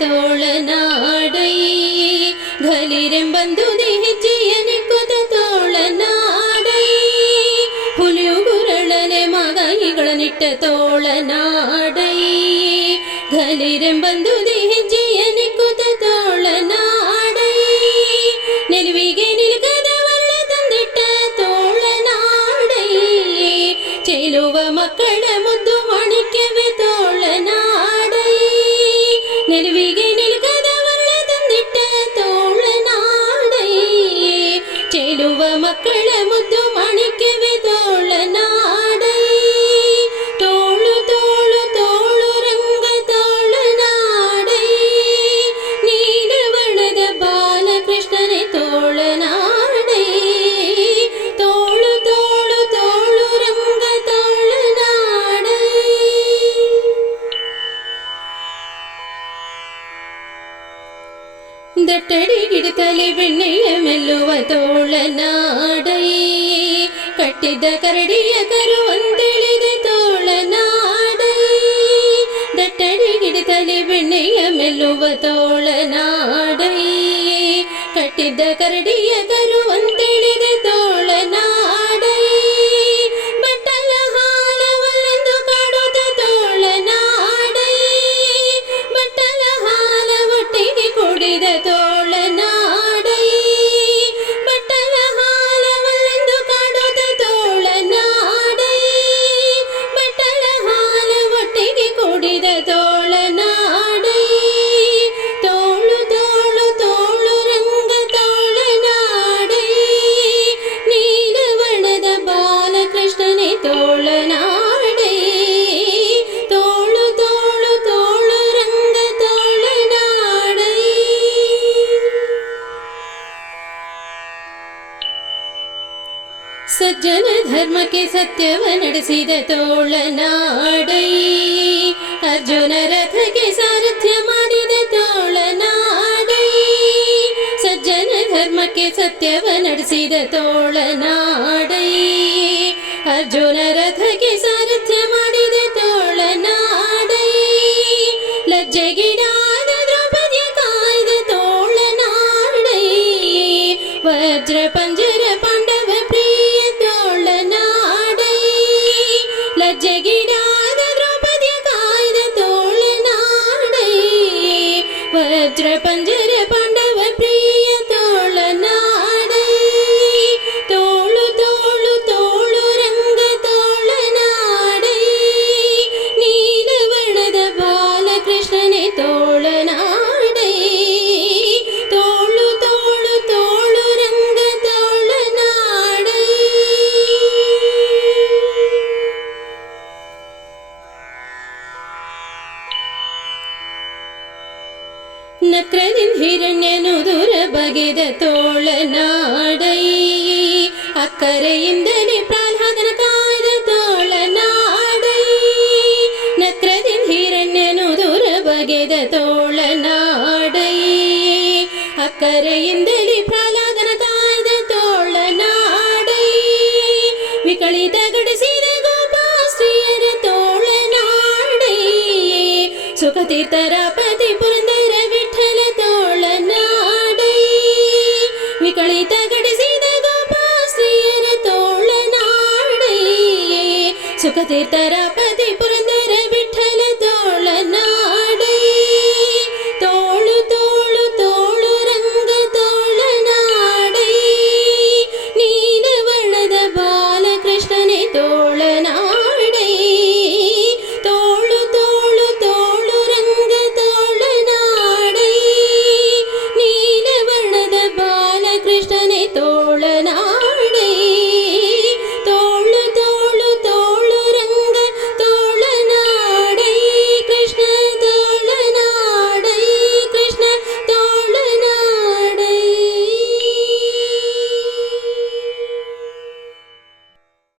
ತೋಳನಾಡೈ ಘಲಿರೆಂಬಂದುದಿ ಹೆಜ್ಜೆಯ ನಿಕ್ಕುದ ತೋಳನಾಡೈ ಹುಲಿಯು ಗುರಳನೆ ಮಗಾಯಿಗಳ ನಿಟ್ಟ ತೋಳನಾಡೈ ಘಲಿರೆಂಬಂದುದಿ ಹೆಜ್ಜೆಯ ನಿಕ್ಕುದ ತೋಳನಾಡೈ ನಿಲುವಿಗೆ ನಿಲ್ಗದ ಒಳ್ಳೆ ತಂದಿಟ್ಟ ತೋಳನಾಡೈ ಚೆಲುವ ಮಕ್ಕಳ ಮುದ್ದು ಮಾಣಿಕ್ಯವೇ ತೋಳನಾಡೈ ನಿಲುವಿಗೆ ನಿಲ್ಗದ ಒಳ್ಳೆ ತಂದಿಟ್ಟ ತೋಳನಾಡೈ ಚೆಲುವ ಮಕ್ಕಳ ಮುದ್ದು ಮಾಣಿಕ್ಯವೇ ತೋಳನಾಡೈ ತೋಳು ತೋಳು ತೋಳು ರಂಗ ತೋಳನಾಡೈ ನೀಲವರ್ಣದ ಬಾಲಕೃಷ್ಣನೇ ತೋಳನಾಡೈ ತೋಳು ತೋಳು ತೋಳು ರಂಗ ತೋಳನಾಡೈ ದಟ್ಟಡಿ ಗಿಡತಲೆ ಬೆಣ್ಣೆಯ ಮೆಲ್ಲುವ ತೋಳನಾಡೈ ಕಟ್ಟಿದ್ದ ಕರಡಿಯ ಕರುವಂತೆಳೆದ ತೋಳನಾಡೈ ದಟ್ಟಡಿ ಗಿಡತಲೆ ಬೆಣ್ಣೆಯ ಮೆಲ್ಲುವ ತೋಳನಾಡೈ ಕಟ್ಟಿದ್ದ ಕರಡಿಯ ಕರುವಂತೆಳೆದ ತೋಳನಾಡೈ ಬಟ್ಟಲ ಹಾಲವಲ್ಲೆಂದು ಕಾಡುತ್ತ ತೋಳನಾಡೈ ಬಟ್ಟಲ ಹಾಲ ಒಟ್ಟಿಗೆ ಕುಡಿದ ತೋಳನಾಡೈ ಬಟ್ಟಲ ಹಾಲವಲ್ಲೆಂದು ಕಾಡುತ್ತ ತೋಳನಾಡೈ ಬಟ್ಟಲ ಹಾಲ ಒಟ್ಟಿಗೆ ಕುಡಿದ ತೋಳನಾಡೈ ತೋಳು ತೋಳು ತೋಳು ರಂಗ ತೋಳನಾಡೈ ನೀಲವರ್ಣದ ಬಾಲಕೃಷ್ಣನೇ ತೋಳನಾಡೈ ತೋಳು ತೋಳು ತೋಳು ರಂಗ ತೋಳನಾಡೈ ಸಜ್ಜನ ಧರ್ಮಕ್ಕೆ ಸತ್ಯವ ನಡೆಸಿದ ತೋಳನಾಡೈ ಅರ್ಜುನ ರಥಕ್ಕೆ ಸಾರಥ್ಯ ಮಾಡಿದ ತೋಳನಾಡೈ ಸಜ್ಜನ ಧರ್ಮಕ್ಕೆ ಸತ್ಯವ ನಡೆಸಿದ ತೋಳನಾಡೈ ಅರ್ಜುನ ರಥಕ್ಕೆ ಸಾರಥ್ಯ ಮಾಡಿದ ತೋಳನಾಡೈ ಲಜ್ಜೆಗೀಡಾದ ದ್ರೌಪದಿಯ ಕಾಯ್ದ ತೋಳನಾಡೈ ವಜ್ರ ಪಂಜರ ಪಾಂಡವ ಪ್ರಿಯ ತೋಳನಾಡೈ ಲಜ್ಜೆಗೀಡಾದ ದ್ರೌಪದಿಯ ಕಾಯ್ದ ತೋಳನಾಡೈ ವಜ್ರ ಪಂಜರ ಪಾಂಡವ ಪ್ರಿಯ ತೋಳನಾಡೈ ತೋಳು ತೋಳು ತೋಳು ರಂಗ ತೋಳನಾಡೈ ನೀಲವರ್ಣದ ಬಾಲಕೃಷ್ಣನೇ ತೋಳನಾಡೈ ತೋಳು ತೋಳು ತೋಳು ರಂಗ ತೋಳನಾಡೈ ನಕ್ರದಿಂದ ಹಿರಣ್ಯನು ದೂರ ಬಗೆದ ತೋಳನಾಡೈ ಅಕ್ಕರೆಯಿಂದಲೇ ಪ್ರಹ್ಲಾದನ ಕಾಯ್ದ ತೋಳನಾಡೈ ನಕ್ರದಿಂದ ಹಿರಣ್ಯನು ದೂರ ಬಗೆದ ತೋಳನಾಡೈ ಅಕ್ಕರೆಯಿಂದಲೇ ಪ್ರಹ್ಲಾದನ ಕಾಯ್ದ ತೋಳನಾಡೈ ವಿಕಳಿತ ಗಡಿಸಿದ ಗೋಪಾಸ್ತ್ರೀಯರ ತೋಳನಾಡೈ ಸುಖತೀರ್ಥರ ಪತಿ ಪುರಂದರ ವಿಠಲ ತೋಳನಾಡೈ ವಿಕಳಿತ ಗಡಿಸಿದ ಗೋಪಾಸ್ತ್ರೀಯರ ತೋಳನಾಡೈ ಸುಖತೀರ್ಥರ